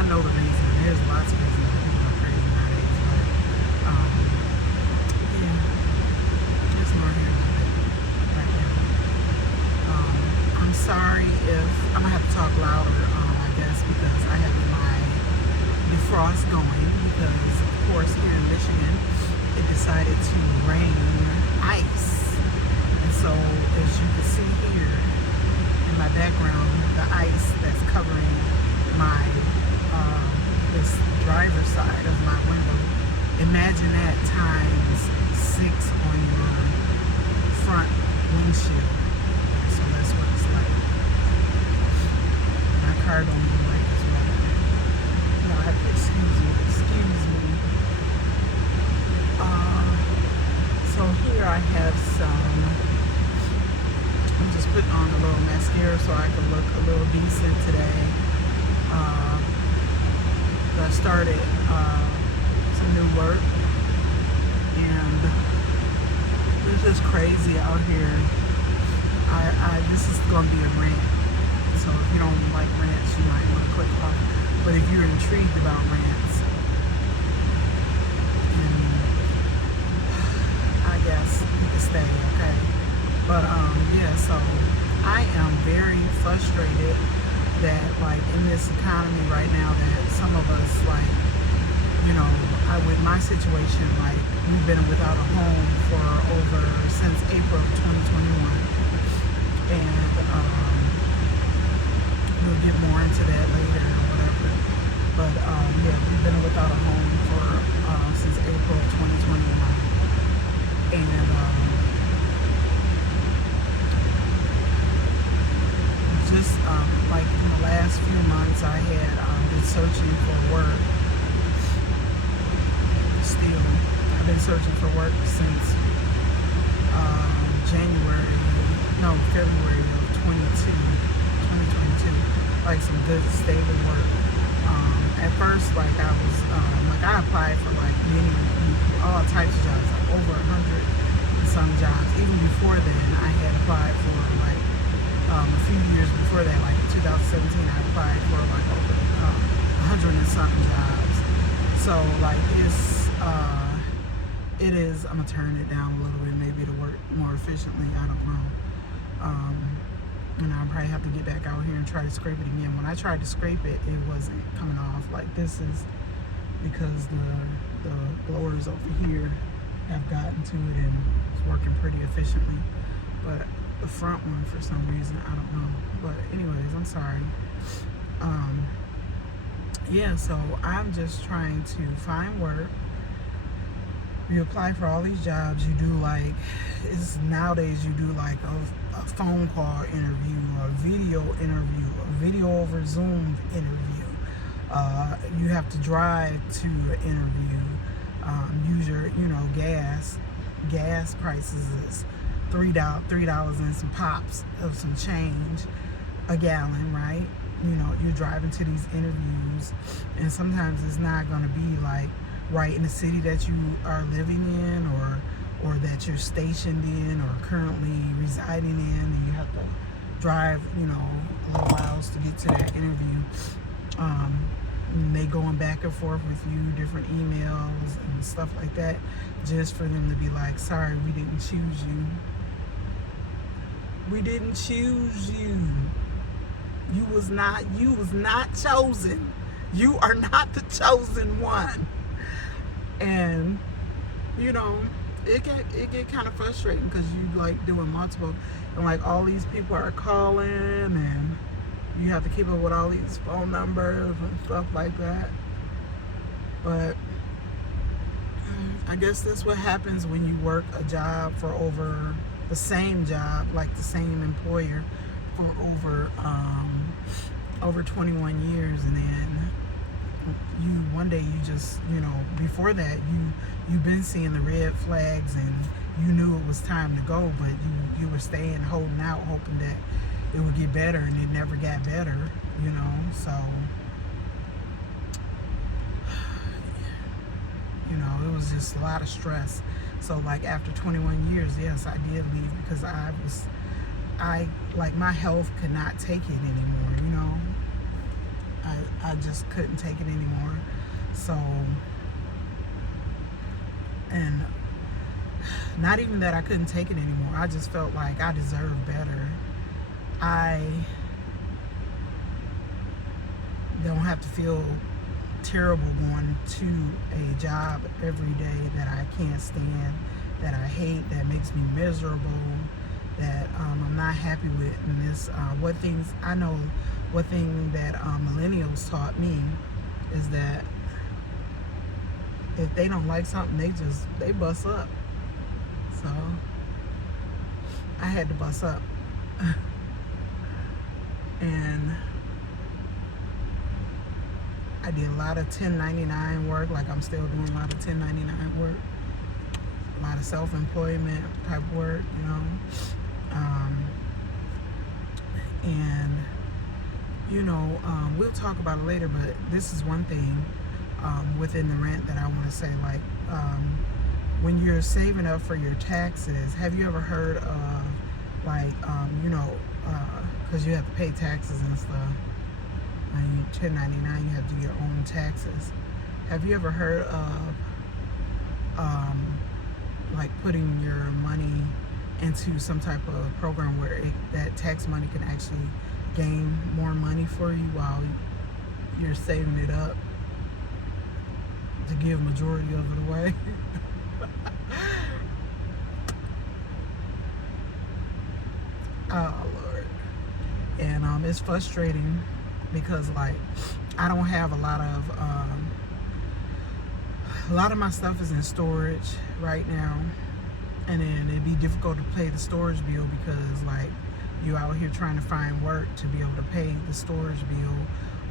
I know the reason. There's lots of reasons that people are crazy nowadays, but yeah, there's more here about it right now. I'm sorry if I'm gonna have to talk louder, I guess, because I have my defrost going, because of course here in Michigan it decided to rain ice, and so as you can see here in my background, the ice that's covering my this driver's side of my window, imagine that times 6 on your front windshield. So that's what it's like. My car don't even like this weather. Y'all have to excuse me. So here I have some, I'm just putting on a little mascara so I can look a little decent today. I started some new work, and it's just crazy out here. This is going to be a rant, so if you don't like rants, you might want to click off. But if you're intrigued about rants, I guess you can stay, okay? But yeah, so I am very frustrated that, like, in this economy right now, that some of us, like, you know, with my situation, like, we've been without a home for since April of 2021, and we'll get more into that later or whatever, but yeah, we've been without a home for since April of 2021, and just like in the last few months, I had been searching for work. Still, I've been searching for work since February of 2022. Like some good, stable work. At first, like I was, I applied for like all types of jobs, like over 100 and some jobs. Even before then, I had applied for like. A few years before that, like in 2017, I applied for like over 100 and something jobs. So like it is. I'm gonna turn it down a little bit, maybe to work more efficiently. I don't know. And I'll probably have to get back out here and try to scrape it again. When I tried to scrape it, it wasn't coming off. Like this is because the blowers over here have gotten to it and it's working pretty efficiently, but the front one for some reason, I don't know. But anyways, I'm sorry. Yeah, so I'm just trying to find work. You apply for all these jobs, you do like, nowadays you do like a phone call interview, or a video interview, a video over Zoom interview. You have to drive to an interview. Use your, gas prices is $3 and some pops of some change a gallon, right? You're driving to these interviews, and sometimes it's not going to be like right in the city that you are living in, or that you're stationed in, or currently residing in, and you have to drive, a little miles to get to that interview. And they going back and forth with you, different emails and stuff like that, just for them to be like, sorry, we didn't choose you. We didn't choose you. You was not chosen. You are not the chosen one. And it get kind of frustrating because you like doing multiple, and like all these people are calling, and you have to keep up with all these phone numbers and stuff like that. But I guess that's what happens when you work a job for over the same job, like the same employer, for over 21 years, and then one day you just, before that you've been seeing the red flags, and you knew it was time to go, but you were staying, holding out, hoping that it would get better, and it never got better, so it was just a lot of stress. So like after 21 years, yes, I did leave because my health could not take it anymore, I just couldn't take it anymore. So, and not even that I couldn't take it anymore. I just felt like I deserved better. I don't have to feel terrible going to a job every day that I can't stand, that I hate, that makes me miserable, that I'm not happy with. And this, what things I know, what thing that millennials taught me is that if they don't like something, they bust up. So I had to bust up. And I did a lot of 1099 work, like I'm still doing a lot of 1099 work, a lot of self-employment type work, you know. And, you know, we'll talk about it later, but this is one thing within the rent that I want to say, like, when you're saving up for your taxes, have you ever heard of, like, you know, because you have to pay taxes and stuff. When you 1099, you have to do your own taxes. Have you ever heard of like putting your money into some type of program where that tax money can actually gain more money for you while you're saving it up to give majority of it away? Oh Lord. And it's frustrating because, like, I don't have a lot of my stuff is in storage right now, and then it'd be difficult to pay the storage bill because, like, you out here trying to find work to be able to pay the storage bill,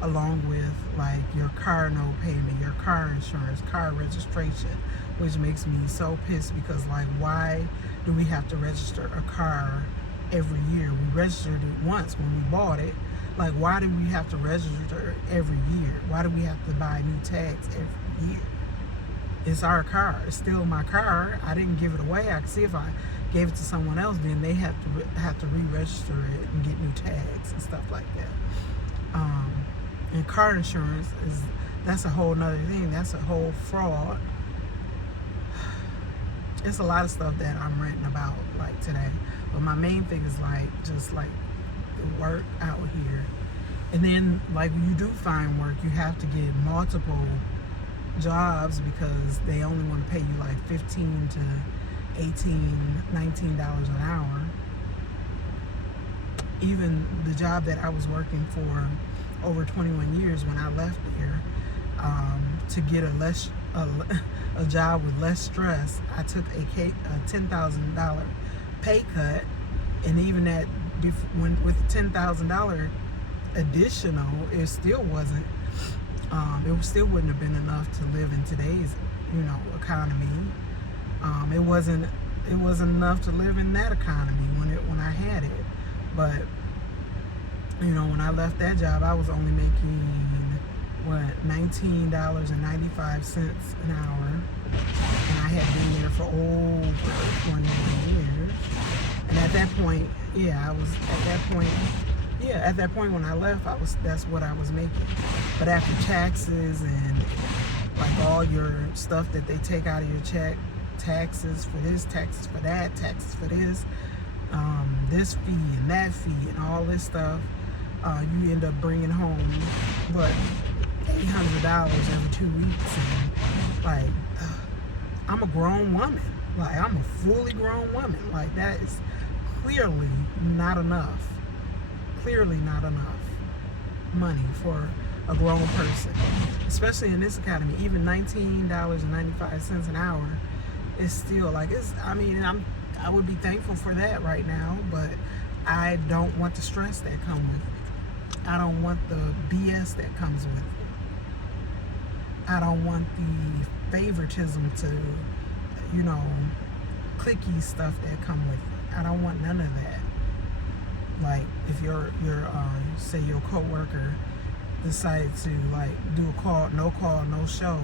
along with, like, your car note payment, your car insurance, car registration, which makes me so pissed because, like, why do we have to register a car every year? We registered it once when we bought it. Like, why do we have to register every year? Why do we have to buy new tags every year? It's our car. It's still my car. I didn't give it away. I can see if I gave it to someone else, then they have to re-register it and get new tags and stuff like that. And car insurance that's a whole nother thing. That's a whole fraud. It's a lot of stuff that I'm ranting about, like, today. But my main thing is, like, just like the work out here. And then, like, when you do find work, you have to get multiple jobs because they only want to pay you like $15 to $18, $19 an hour. Even the job that I was working for over 21 years, when I left there, to get a job with less stress, I took a $10,000 pay cut, and even that, with $10,000 additional, it still wasn't. It still wouldn't have been enough to live in today's, you know, economy. It wasn't enough to live in that economy when I had it. But, you know, when I left that job, I was only making $19.95 an hour, and I had been there for over 21 years. And at that point, at that point when I left, that's what I was making. But after taxes and, like, all your stuff that they take out of your check, taxes for this, taxes for that, taxes for this, this fee and that fee and all this stuff, you end up bringing home what, $800 every 2 weeks. And, like, I'm a grown woman. Like, I'm a fully grown woman. Like, that is clearly not enough. Clearly not enough money for a grown person, especially in this economy. Even $19.95 an hour is still, like, I would be thankful for that right now, but I don't want the stress that comes with it. I don't want the BS that comes with it. I don't want the favoritism to, you know, cliquey stuff that come with it. I don't want none of that. Like, if say your coworker decides to, like, do a call, no show,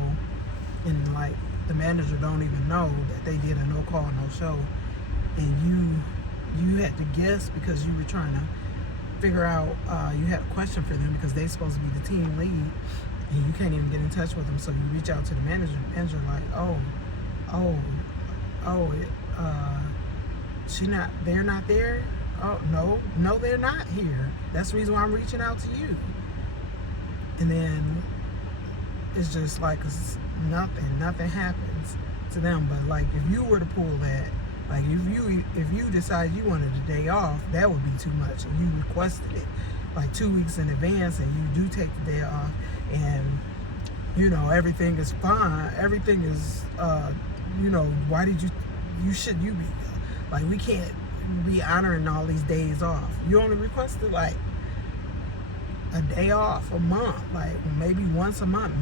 and, like, the manager don't even know that they did a no call, no show, and you had to guess because you were trying to figure out, you had a question for them because they're supposed to be the team lead, and you can't even get in touch with them. So you reach out to the manager. Manager like, oh, they're not there. Oh, no, they're not here. That's the reason why I'm reaching out to you. And then it's just like nothing happens to them. But like if you were to pull that, like if you decide you wanted a day off, that would be too much, and you requested it like 2 weeks in advance, and you do take the day off, and you know everything is fine, everything is you know, why did you be like, we can't be honoring all these days off. You only requested like a day off a month, like maybe once a month,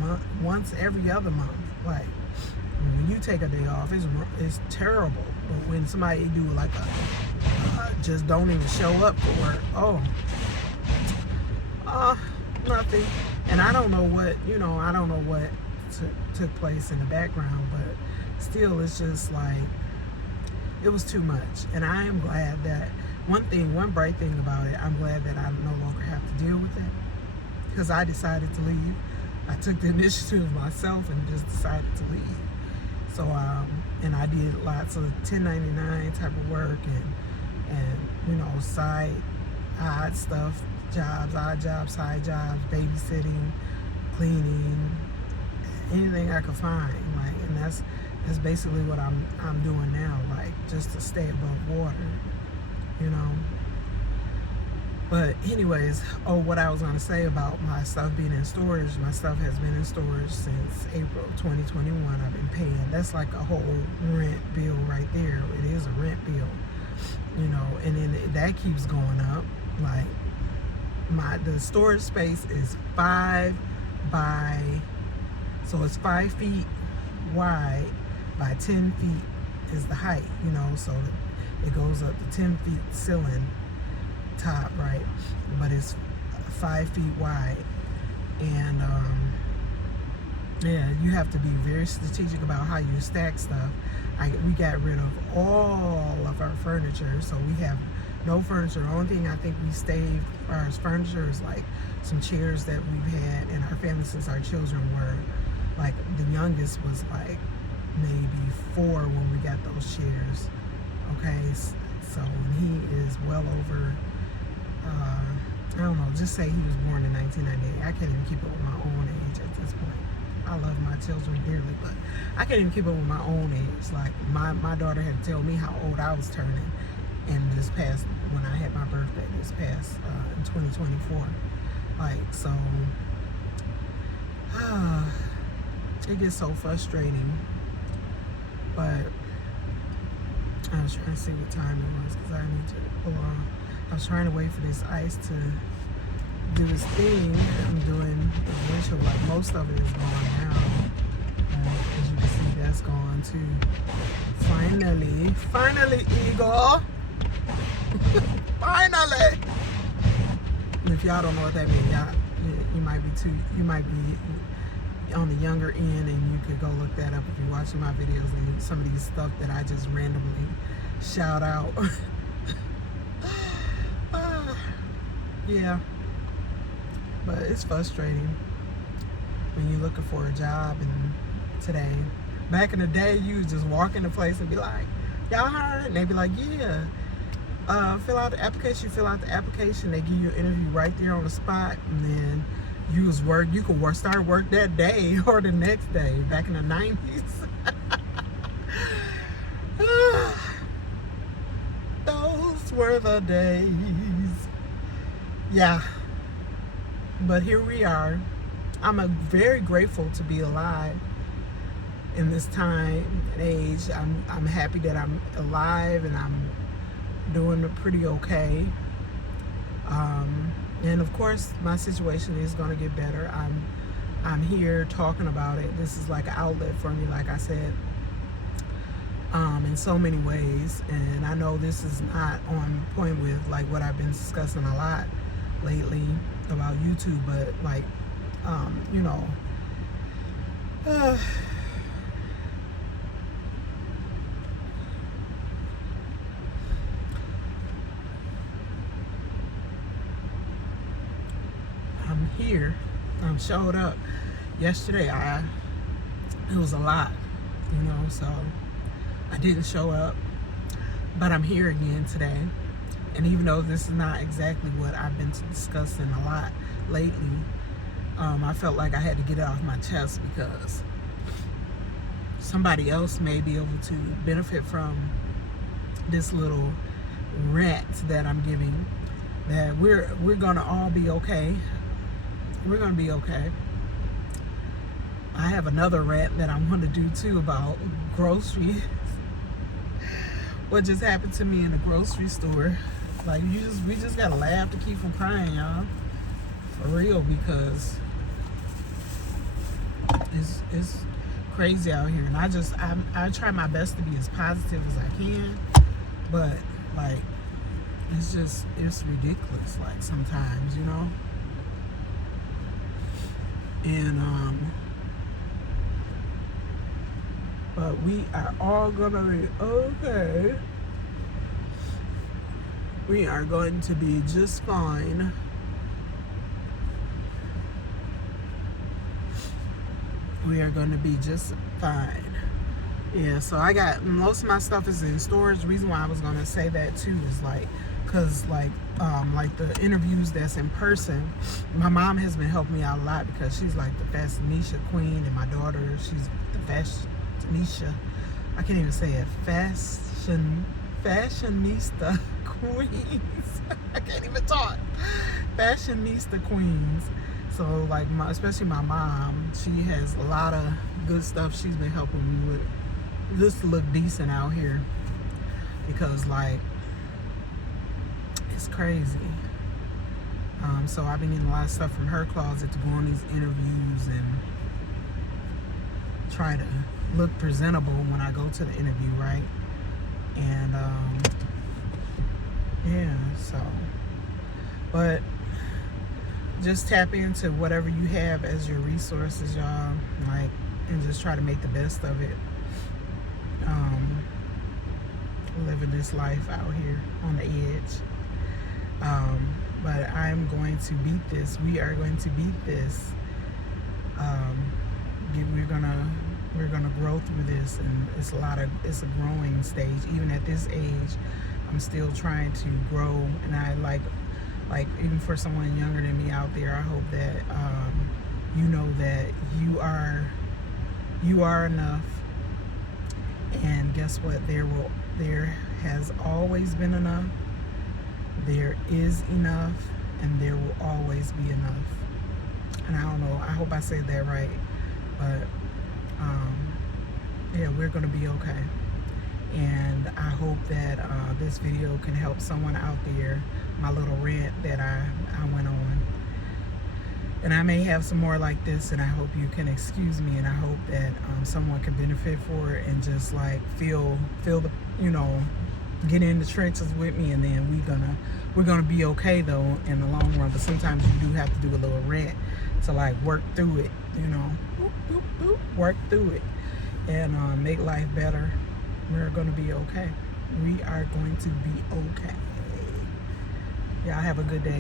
once every other month. Like when you take a day off, it's terrible. But when somebody do like just don't even show up for work, nothing. And I don't know what, took place in the background, but still, it's just like, it was too much. And I am glad that, one bright thing about it, I'm glad that I no longer have to deal with it, because I decided to leave. I took the initiative myself and just decided to leave. So, and I did lots of 1099 type of work and side odd stuff, odd jobs, side jobs, babysitting, cleaning, anything I could find. Like, and that's basically what I'm doing now, like just to stay above water, But anyways, what I was gonna say about my stuff being in storage, my stuff has been in storage since April 2021. I've been paying. That's like a whole rent bill right there. It is a rent bill, and then that keeps going up. Like the storage space is it's 5 feet wide by 10 feet is the height, so it goes up to 10 feet ceiling top, right? But it's 5 feet wide, and yeah, you have to be very strategic about how you stack stuff. We got rid of all of our furniture, so we have no furniture. The only thing I think we saved as far as furniture is like some chairs that we've had in our family since our children were like, the youngest was like maybe 4 when we got those chairs. Okay, so he is well over, I don't know, just say he was born in 1998. I can't even keep up with my own age at this point. I love my children dearly, but I can't even keep up with my own age. Like my daughter had to tell me how old I was turning when I had my birthday this past in 2024. Like, so it gets so frustrating. But I was trying to see what time it was because I need to pull on. I was trying to wait for this ice to do its thing. I'm doing the windshield, like most of it is gone now. As you can see, that's gone too. Finally, Eagle. Finally. And if y'all don't know what that means, you might be on the younger end, and you could go look that up if you're watching my videos and some of these stuff that I just randomly shout out. Yeah, but it's frustrating when you're looking for a job. And today, back in the day, you would just walk in the place and be like, y'all hiring? And they'd be like, yeah. Fill out the application. You fill out the application, they give you an interview right there on the spot, and then you could start work that day or the next day. Back in the 90s. Those were the days. Yeah, but here we are. I'm very grateful to be alive in this time and age. I'm happy that I'm alive and I'm doing pretty okay. And of course, my situation is going to get better. I'm here talking about it. This is like an outlet for me, like I said, in so many ways. And I know this is not on point with like what I've been discussing a lot lately about YouTube, but like, showed up yesterday. It was a lot, you know, so I didn't show up, but I'm here again today. And even though this is not exactly what I've been discussing a lot lately, I felt like I had to get it off my chest because somebody else may be able to benefit from this little rant that I'm giving, that we're gonna all be okay. We're gonna be okay. I have another rant that I'm gonna do too about groceries. What just happened to me in the grocery store. Like, we just gotta laugh to keep from crying, y'all. For real, because it's crazy out here. And I try my best to be as positive as I can, but like, it's ridiculous, like, sometimes, you know. And but we are all gonna be okay. We are going to be just fine. We are going to be just fine. Yeah, so I got, most of my stuff is in storage. The reason why I was going to say that too is like, because like the interviews that's in person, my mom has been helping me out a lot because she's like the fashionista queen, and my daughter, she's the fashionista, I can't even say it, fashionista queens. I can't even talk. Fashionista queens. So like, especially my mom, she has a lot of good stuff she's been helping me with, just to look decent out here, because like, it's crazy. So I've been getting a lot of stuff from her closet to go on these interviews and try to look presentable when I go to the interview, right? And yeah, so, but just tap into whatever you have as your resources, y'all, like, and just try to make the best of it. Living this life out here on the edge. But I'm going to beat this. We are going to beat this. We're gonna grow through this, and it's a growing stage. Even at this age, I'm still trying to grow, and I like even for someone younger than me out there, I hope that you know that you are enough. And guess what? There has always been enough. There is enough, and there will always be enough. And I don't know, I hope I said that right, but yeah, we're gonna be okay. And I hope that this video can help someone out there, my little rant that I went on. And I may have some more like this, and I hope you can excuse me, and I hope that someone can benefit for it and just like feel the, you know, get in the trenches with me, and then we're gonna be okay though in the long run. But sometimes you do have to do a little rant to like work through it, you know, work through it, and make life better. We're gonna be okay. We are going to be okay. Y'all have a good day.